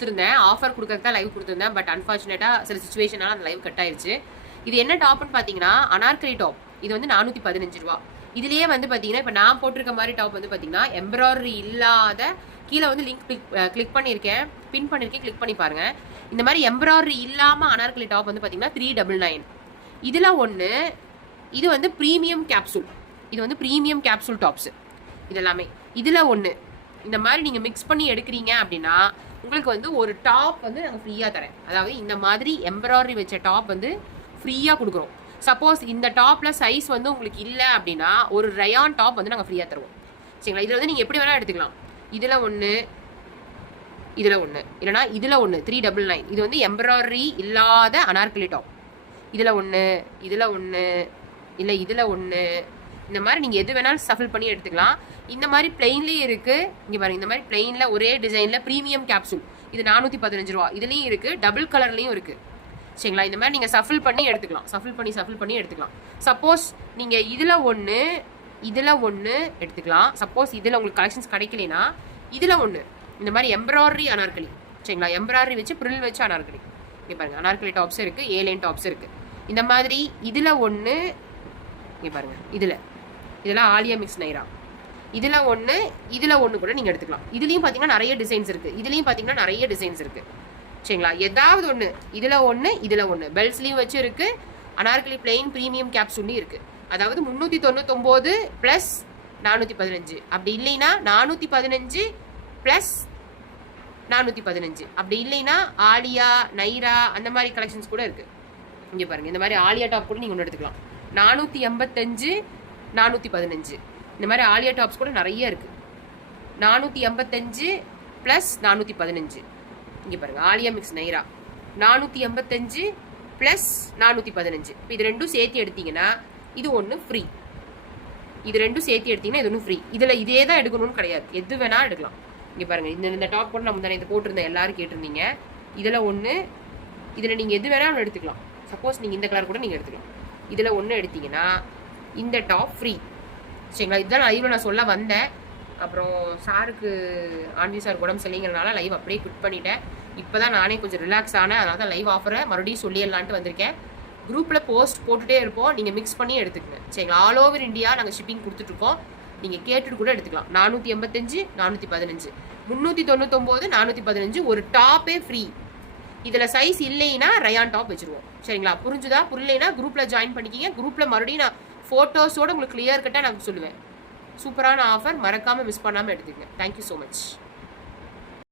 கொடுத்துருந்தேன், ஆஃபர் கொடுக்கறதுக்கு தான் லைவ் கொடுத்துருந்தேன். பட் அன்ஃபார்ச்சுனேட்டாக சில சுச்சுவேஷனால அந்த லைவ் கட் ஆயிடுச்சு. இது என்ன டாப்னு பார்த்தீங்கன்னா அனார்கலி டாப். இது வந்து 415 ரூபா. இதுலேயே வந்து பார்த்தீங்கன்னா இப்போ நான் போட்டிருக்க மாதிரி டாப் வந்து பார்த்தீங்கன்னா எம்ப்ராய்டரி இல்லாத, கீழே வந்து லிங்க் கிளிக் பண்ணியிருக்கேன், பின் பண்ணியிருக்கேன், கிளிக் பண்ணி பாருங்கள். இந்த மாதிரி எம்ப்ராய்டரி இல்லாமல் அனார்கலி டாப் வந்து பார்த்தீங்கன்னா 399. இதில் ஒன்று, இது வந்து ப்ரீமியம் கேப்சூல். இது வந்து ப்ரீமியம் கேப்சூல் டாப்ஸு இதெல்லாமே. இதில் ஒன்று, இந்த மாதிரி நீங்கள் மிக்ஸ் பண்ணி எடுக்கிறீங்க அப்படின்னா உங்களுக்கு வந்து ஒரு டாப் வந்து நாங்கள் ஃப்ரீயாக தரேன். அதாவது இந்த மாதிரி எம்ப்ராய்டரி வச்ச டாப் வந்து ஃப்ரீயாக கொடுக்குறோம். சப்போஸ் இந்த டாப்பில் சைஸ் வந்து உங்களுக்கு இல்லை அப்படின்னா ஒரு ரயான் டாப் வந்து நாங்கள் ஃப்ரீயாக தருவோம். சரிங்களா? இதில் வந்து நீங்கள் எப்படி வேணால் எடுத்துக்கலாம். இதில் ஒன்று, இதில் ஒன்று, இல்லைனா இதில் ஒன்று 399. இது வந்து எம்ப்ராய்டரி இல்லாத அனார்கலி டாப். இதில் ஒன்று, இதில் ஒன்று, இல்லை இதில் ஒன்று, இந்த மாதிரி நீங்கள் எது வேணாலும் சஃபில் பண்ணி எடுத்துக்கலாம். இந்த மாதிரி பிளெயின்லேயே இருக்குது. இங்கே பாருங்கள், இந்த மாதிரி பிளெயினில் ஒரே டிசைனில் ப்ரீமியம் கேப்சூல். இது 415 ரூபா. இதுலேயும் இருக்குது, டபுள் கலர்லேயும் இருக்குது. சரிங்களா? இந்த மாதிரி நீங்கள் சஃபில் பண்ணி எடுத்துக்கலாம். சஃபில் பண்ணி எடுத்துக்கலாம். சப்போஸ் நீங்கள் இதில் ஒன்று, இதில் ஒன்று எடுத்துக்கலாம். சப்போஸ் இதில் உங்களுக்கு கலெக்ஷன்ஸ் கிடைக்கலனா இதில் ஒன்று, இந்த மாதிரி எம்ப்ராய்டரி அனார்கலி. சரிங்களா? எம்ப்ராய்டரி வச்சு ப்ரில் வச்சு அனார்கலி. இங்கே பாருங்கள், அனார்கலி டாப்ஸ் இருக்குது, ஏலைன் டாப்ஸ் இருக்குது. இந்த மாதிரி இதில் ஒன்று, இங்கே பாருங்கள், இதெல்லாம் ஆலியா மிக்ஸ் நைரா. இதில் ஒன்று, இதில் ஒன்று கூட நீங்கள் எடுத்துக்கலாம். இதுலேயும் பார்த்தீங்கன்னா நிறைய டிசைன்ஸ் இருக்குது. இதுலேயும் பார்த்தீங்கன்னா நிறைய டிசைன்ஸ் இருக்குது. சரிங்களா? ஏதாவது ஒன்று, இதில் ஒன்று, இதில் ஒன்று, பெல்ட்ஸ்லேயும் வச்சு இருக்குது, அனார்கலி பிளெயின் ப்ரீமியம் கேப்சூல்லையும் இருக்குது. அதாவது 399 + 415. அப்படி இல்லைன்னா 415 + 415. அப்படி இல்லைன்னா ஆலியா, நைரா அந்த மாதிரி கலெக்ஷன்ஸ் கூட இருக்குது. இங்கே பாருங்கள், இந்த மாதிரி ஆலியா டாப் கூட நீங்கள் ஒன்று எடுத்துக்கலாம். 485 415. இந்த மாதிரி ஆலியா டாப்ஸ் கூட நிறைய இருக்குது. 485 + 415. இங்கே பாருங்கள், ஆலியா மிக்ஸ் நைரா 485 + 415. இப்போ இது ரெண்டும் சேர்த்து எடுத்தீங்கன்னா இது ஒன்று ஃப்ரீ. இது ரெண்டும் சேர்த்து எடுத்தீங்கன்னா இது ஒன்று ஃப்ரீ. இதில் இதே தான் எடுக்கணும்னு கிடையாது, எது வேணால் எடுக்கலாம். இங்கே பாருங்கள், இந்த டாப் கூட நம்ம தானே இது போட்டிருந்தேன், எல்லாரும் கேட்டிருந்தீங்க. இதில் ஒன்று, இதில் நீங்கள் எது வேணாலும் எடுத்துக்கலாம். சப்போஸ் நீங்கள் இந்த கலர் கூட நீங்கள் எடுத்துக்கலாம். இதில் ஒன்று எடுத்தீங்கன்னா இந்த டாப் ஃப்ரீ. சரிங்களா? இதுதான் லைவில் நான் சொல்ல வந்தேன். அப்புறம் சாருக்கு, ஆண்டி சார் உடம்பு சரிங்கிறனால லைவ் அப்படியே குட் பண்ணிட்டேன். இப்போ தான் நானே கொஞ்சம் ரிலாக்ஸ் ஆனேன். அதனால தான் லைவ் ஆஃபரை மறுபடியும் சொல்லிடலான்ட்டு வந்திருக்கேன். குரூப்பில் போஸ்ட் போட்டுகிட்டே இருப்போம், நீங்கள் மிக்ஸ் பண்ணி எடுத்துக்கங்க. சரிங்களா? ஆல் ஓவர் இந்தியா நாங்கள் ஷிப்பிங் கொடுத்துட்ருக்கோம். நீங்கள் கேட்டுட்டு கூட எடுத்துக்கலாம். 485 415, 399 415, ஒரு டாப்பே ஃப்ரீ. இதில் சைஸ் இல்லைன்னா ரயான் டாப் வச்சுருவோம். சரிங்களா? புரிஞ்சுதா? புரியலைன்னா குரூப்பில் ஜாயின் பண்ணிக்கிங்க. குரூப்பில் மறுபடியும் நான் ஃபோட்டோஸோடு உங்களுக்கு கிளியர் கட்டாக நான் சொல்லுவேன். சூப்பரான ஆஃபர், மறக்காமல் மிஸ் பண்ணாமல் எடுத்துக்கங்க. Thank you so much.